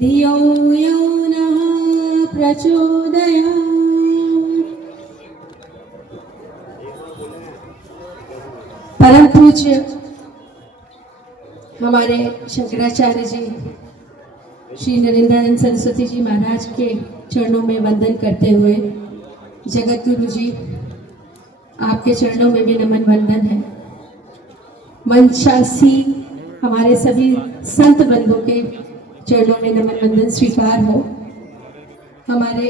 धियो यो नः प्रचोदयात्। परम पूज्य हमारे शंकराचार्य जी श्री नरेंद्रानंद सरस्वती जी महाराज के चरणों में वंदन करते हुए, जगत गुरु जी आपके चरणों में भी नमन वंदन है। मंचासी हमारे सभी संत बंधुओं के चरणों में नमन वंदन स्वीकार हो। हमारे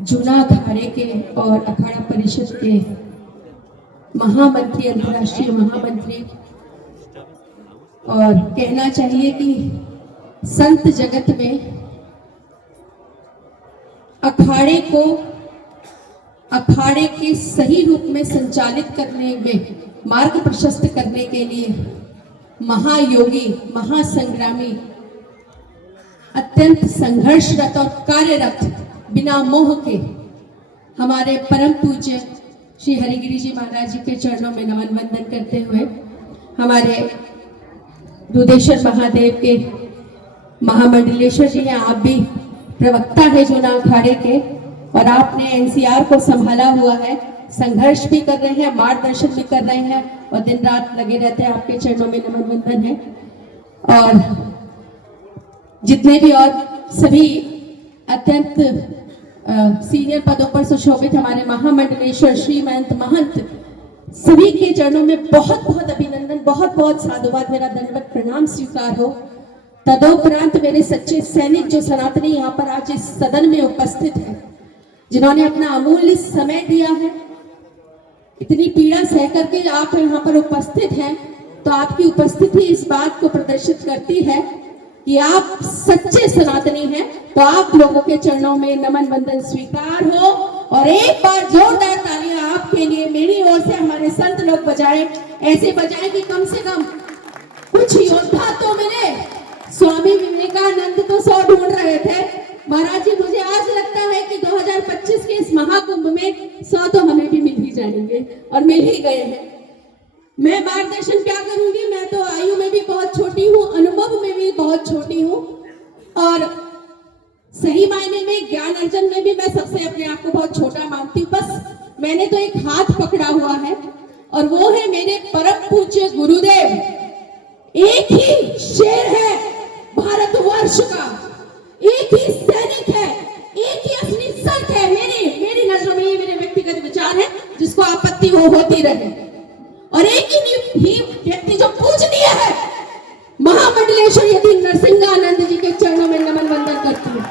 जूना अखाड़े के और अखाड़ा परिषद के महामंत्री, अंतर्राष्ट्रीय महामंत्री, और कहना चाहिए कि संत जगत में अखाड़े के सही रूप में संचालित करने में, मार्ग प्रशस्त करने के लिए महायोगी, महासंग्रामी, अत्यंत संघर्षरत और कार्यरत, बिना मोह के हमारे परम पूज्य श्री हरिगिरी जी महाराज जी के चरणों में नमन वंदन करते हुए, हमारे दुधेश्वर महादेव के महामंडलेश्वर जी हैं, आप भी प्रवक्ता है जूना अखाड़े के, और आपने एनसीआर को संभाला हुआ है, संघर्ष भी कर रहे हैं, मार्गदर्शन भी कर रहे हैं और दिन रात लगे रहते हैं। आपके चरणों में नमन वंदन है। और जितने भी और सभी अत्यंत सीनियर पदों पर सुशोभित हमारे महामंडलेश्वर श्रीमंत महंत, सभी के चरणों में बहुत बहुत अभिनंदन, बहुत बहुत साधुवाद, मेरा दंडवत प्रणाम स्वीकार हो। तदोपरांत मेरे सच्चे सैनिक जो सनातनी यहाँ पर आज इस सदन में उपस्थित है, जिन्होंने अपना अमूल्य समय दिया है, इतनी पीड़ा सह करके आप यहाँ पर उपस्थित हैं, तो आपकी उपस्थिति इस बात को प्रदर्शित करती है कि आप सच्चे सनातनी हैं। तो आप लोगों के चरणों में नमन वंदन स्वीकार हो, और एक बार जोरदार तालियां आपके लिए मेरी ओर से हमारे संत लोग बजाएं, ऐसे बजाएं कि कम से कम कुछ योद्धा तो मिले। स्वामी विवेकानंद तो 100 ढूंढ रहे थे महाराज जी, मुझे आज लगता है कि 2025 के इस महाकुंभ में 100 तो हमें भी मिल ही जाएंगे, और मिल ही गए हैं। मैं मार्गदर्शन क्या करूंगी, मैं तो आयु में भी बहुत छोटी हूँ, अनुभव में भी बहुत छोटी हूँ, और सही मायने में ज्ञान अर्जन में भी मैं सबसे अपने आप को बहुत छोटा मानती हूँ। बस मैंने तो एक हाथ पकड़ा हुआ है, और वो है मेरे परम पूज्य गुरुदेव। एक ही शेर है भारतवर्ष का, एक ही सैनिक है, एक ही असली संत है। मेरी नजरों में ये मेरे व्यक्तिगत विचार है, जिसको आपत्ति होती रहे, और एक ही व्यक्ति जो पूजनीय है, महामंडलेश्वर यदि नरसिंहानंद जी के चरणों में नमन वंदन करती हूँ।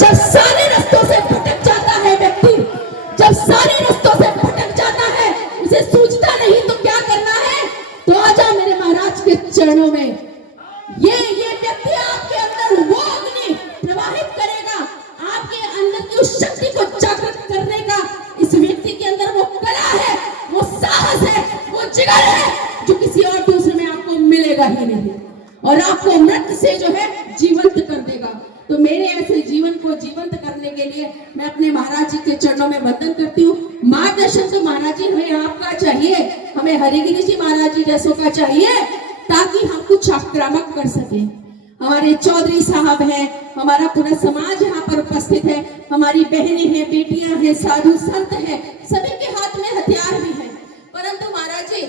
जब सारे रास्तों से भटक जाता है व्यक्ति, जब सारे रास्तों से भटक जाता है, उसे सूझता नहीं तो क्या करना है, तो आजा मेरे महाराज के चरणों में। ये व्यक्ति आपके अंदर वो अग्नि प्रवाहित करेगा, आपके अंदर की उस शक्ति को जागृत करने का इस व्यक्ति के अंदर वो कला है, वो साहस है, वो जिगर है, जो किसी और दूसरे में आपको मिलेगा ही नहीं, और आपको मृत से जो है जीवंत कर देगा। तो मेरे ऐसे जीवन को जीवंत करने के लिए मैं अपने महाराज जी के चरणों में वंदन करती हूँ। मार्गदर्शन तो महाराज जी हमें आपका चाहिए, हमें हरिगिरी जी महाराज जी जैसों का चाहिए, ताकि हम कुछ आक्रामक कर सके। हमारे चौधरी साहब हैं, हमारा पूरा समाज यहाँ पर उपस्थित है, हमारी बहनें हैं, बेटियां हैं, साधु संत हैं, सभी के हाथ में हथियार भी हैं। परंतु महाराज जी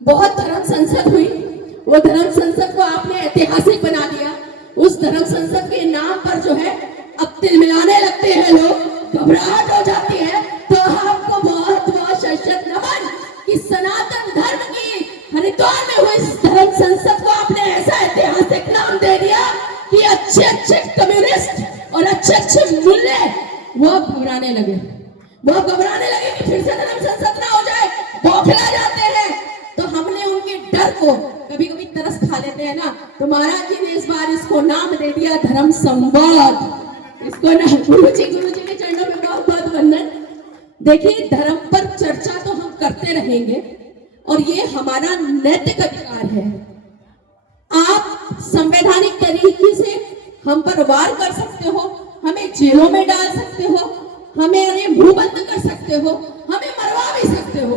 बहुत धर्म संसद हुई, वो धर्म संसद को आपने ऐतिहासिक बना दिया। उस धर्म संसद के नाम पर जो है अब तिल मिलाने लगते हैं लोग, घबराहट हो जाती है। तो आपको बहुत बहुत शत नमन कि सनातन धर्म की हरिद्वार में हुई इस धर्म संसद को आपने ऐसा ऐतिहासिक नाम दे दिया कि अच्छे कम्युनिस्ट और अच्छे मूल्य वो घबराने लगे, कि फिर से धर्म संसद ना हो जाए, बौखला जाते हैं। तो हमने उनके डर को, कभी कभी तरस खा लेते हैं ना, तो महाराज जी ने इस बार इसको नाम दे दिया धर्म संवाद। इसको ना गुरु जी के चरणों में बहुत बहुत वंदन। देखिए, धर्म पर चर्चा तो हम करते रहेंगे, और ये हमारा नैतिक अधिकार है। आप संवैधानिक तरीके से हम पर वार कर सकते हो, हमें जेलों में डाल सकते हो, हमें मुंह बंद कर सकते हो, हमें मरवा भी सकते हो,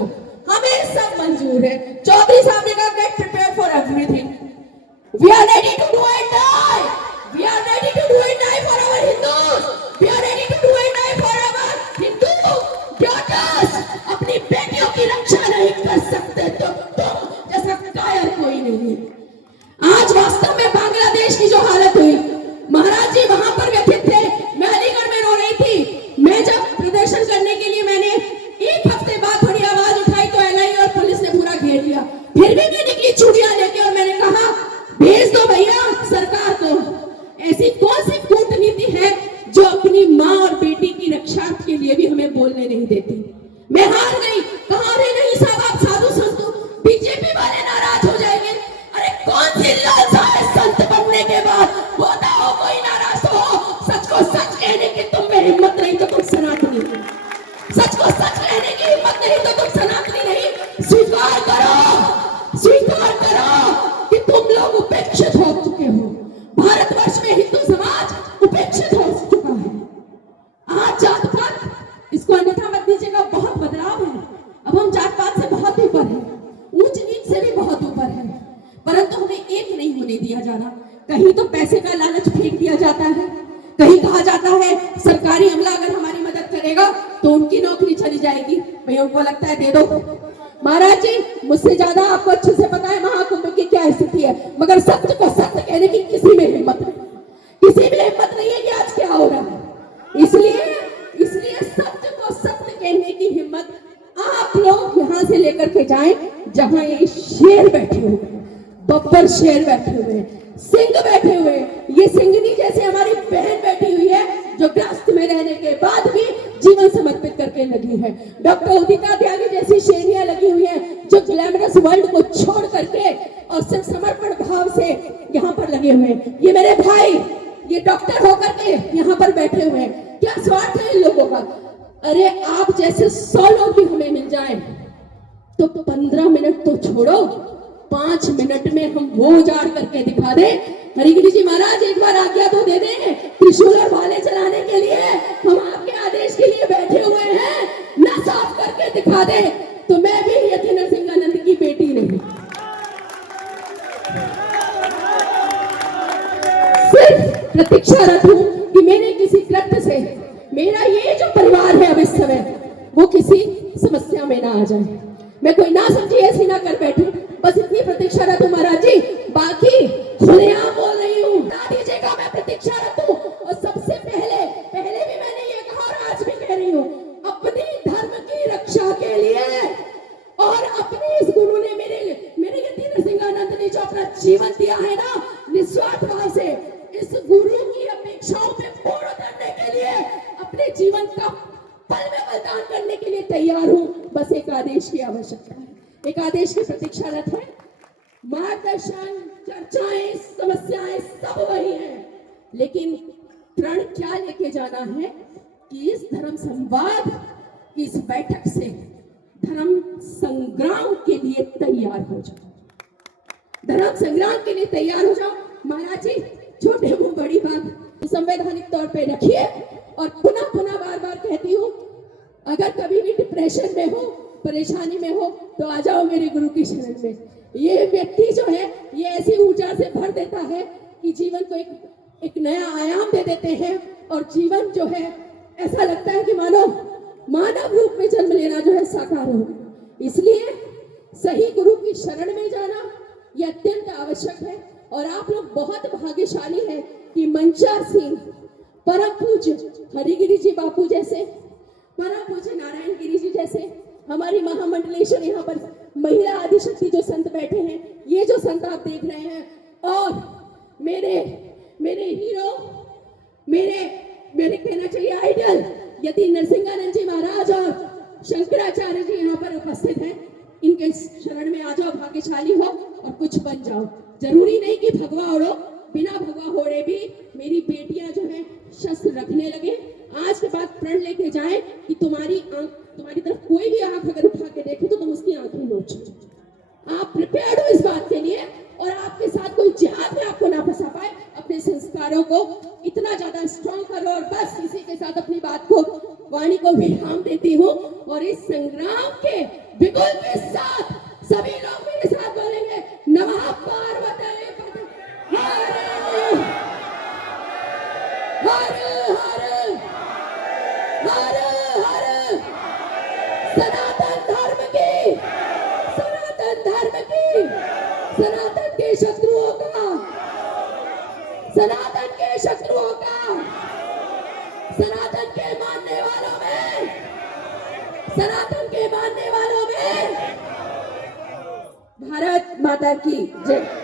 हमें सब मंजूर है। चौधरी साहब ने कहा get prepare for everything. We are ready to do and die. We are ready to do and die for our Hindus. We are ready to do and die for our Hindu daughters. अपनी बेटियों की रक्षा नहीं कर सकते तो तुम जैसा कायर कोई नहीं है। आज वास्तव में बांग्लादेश की जो हालत हुई, महाराज जी वहां पर व्यथित थे, मैं अलीगढ़ में रो रही थी। मैं जब प्रदर्शन करने के लिए मैंने एक हफ्ते बाद थोड़ी आवाज उठाई तो एलआई और पुलिस ने पूरा घेर लिया। फिर भी मैं निकली चूड़ियां लेके और मैंने कहा भेज दो भैया सरकार को। ऐसी कौन सी कूटनीति है जो अपनी माँ और बेटी की रक्षा के लिए भी हमें बोलने नहीं देती। मैं हार गई। कहा अरे नहीं साहब आप साधु संत हो, बीजेपी वाले नाराज हो जाएंगे। अरे कौन सी लालसा है संत बनने के बाद, होता हो कोई नाराज हो। सच को सच कहने की तुम में हिम्मत नहीं तो तुम सनातनी हो। सच को सच कहने की हिम्मत नहीं तो तुम सनातनी नहीं। स्वीकार करो, स्वीकार करो कि तुम लोग उपेक्षित हो चुके हो। भारतवर्ष में हिंदू समाज उपेक्षित हो चुका है। आज जात पात इसको अन्यथा मत दीजिएगा, बहुत बदलाव है। अब हम जात पात से बहुत ऊपर है, ऊंच नीच से भी बहुत ऊपर है, परंतु हमें एक नहीं होने दिया जा रहा। कहीं तो पैसे का लालच फेंक दिया जाता है, कहीं कहा जाता है सरकारी अमला अगर हमारी मदद करेगा तो उनकी नौकरी चली जाएगी। भैया उनको लगता है दे दो। महाराज जी मुझसे ज्यादा आपको अच्छे से पता है महाकुंभ की क्या स्थिति है, मगर सत्य को सत्य कहने की किसी में हिम्मत नहीं, किसी में हिम्मत नहीं है कि आज क्या हो रहा है। इसलिए सत्य को सत्य कहने की हिम्मत आप लोग यहाँ से लेकर के जाएं जहां ये शेर बैठे हुए, बब्बर शेर बैठे हुए, सिंह बैठे हुए, ये सिंगनी जैसे हमारी बहन बैठी हुई है जो ग्रस्त में रहने के बाद भी जीवन समर्पित करके लगी है। डॉक्टर उदिता त्यागी जैसी शेरियां लगी हुई हैं जो ग्लैमरस वर्ल्ड को छोड़ करके और सिर्फ समर्पण भाव से यहाँ पर लगे हुए हैं। ये मेरे भाई ये डॉक्टर होकर के यहाँ पर बैठे हुए हैं। क्या स्वार्थ है इन लोगों का। अरे आप जैसे 100 लोग भी हमें मिल जाए तो 15 मिनट तो छोड़ो, 5 मिनट में हम वो उजाड़ करके दिखा दे। हरिगिरी जी महाराज एक बार आज्ञा तो दे दें, त्रिशूल और भाले चलाने के लिए हम आपके आदेश के लिए बैठे हुए हैं, ना साफ करके दिखा दे तो मैं भी यति नरसिंहानंद की बेटी नहीं, सिर्फ प्रतीक्षारत हूं कि मेरे किसी कृत्य से मेरा ये जो परिवार है अब इस समय वो किसी समस्या में ना आ जाए। मैं कोई ना समझी ऐसी ना कर बैठूं, बस इतनी प्रतीक्षारत हूं महाराज जी। बाकी खुलेआम बोल रही हूँ, ना दीजिएगा, मैं प्रतीक्षारत हूँ। और सबसे पहले भी मैंने ये कहा और आज भी कह रही हूँ, अपनी धर्म की रक्षा के लिए और अपने इस गुरु ने मेरे यति नरसिंहानंद ने जो अपना जीवन दिया है ना निस्वार्थ भाव से, इस गुरु की अपेक्षाओं पे पूर्ण करने के लिए अपने जीवन का पल में बलिदान करने के लिए तैयार हूं। बस एक आदेश की आवश्यकता है, एक आदेश की प्रतीक्षारत है। मार्गदर्शन, चर्चाएं, समस्याएं सब वही है, लेकिन प्रण क्या लेके जाना है कि इस धर्म संवाद की इस बैठक से धर्म संग्राम के लिए तैयार हो जाओ, धर्म संग्राम के लिए तैयार हो जाओ। महाराज जी छोटे मुंह बड़ी बात संवैधानिक तौर पे रखिए और पुनः बार बार कहती हूँ, अगर कभी भी डिप्रेशन में हो, परेशानी में हो तो आ जाओ मेरे गुरु की शरण में। ये व्यक्ति जो है ये ऐसी ऊर्जा से भर देता है कि जीवन को एक नया आयाम दे देते हैं और जीवन जो है ऐसा लगता है कि मानव रूप में जन्म लेना जो है साकार हो। इसलिए सही गुरु की शरण में जाना यह अत्यंत आवश्यक है। और आप लोग बहुत भाग्यशाली हैं कि मंचा सिंह, परम पूज्य हरिगिरी जी बापू जैसे, परम पूज्य नारायण गिरी जी जैसे, हमारी महामंडलेश्वर यहाँ पर महिला आदिशक्ति जो संत बैठे हैं, ये जो संत आप देख रहे हैं, और मेरे हीरो, मेरे कहना चाहिए आइडियल यदि नरसिंहानंद जी महाराज और शंकराचार्य जी यहाँ पर उपस्थित हैं। इनके शरण में आ जाओ, भाग्यशाली हो और कुछ बन जाओ। जरूरी नहीं कि भगवा ओढ़ो, बिना भगवा ओढ़े भी मेरी बेटियां जो है शस्त्र रखने लगे। आज के बाद प्रण लेके जाए कि तुम्हारी तरफ कोई भी आंख अगर उठा के देखे तो तुम उसकी आंखें नोचो। आप प्रिपेयर्ड हो इस बात के लिए और आपके साथ कोई जिहाद में आपको ना फंसा पाए। अपने संस्कारों को इतना ज्यादा स्ट्रॉन्ग करो। और बस इसी के साथ अपनी बात को, वाणी को विराम देती हूँ और इस संग्राम के बिगुल के साथ सभी लोग मेरे साथ बोलेंगे, नमः पार्वती पते। सनातन के शत्रुओं का, सनातन के मानने वालों में, सनातन के मानने वालों में भारत माता की जय।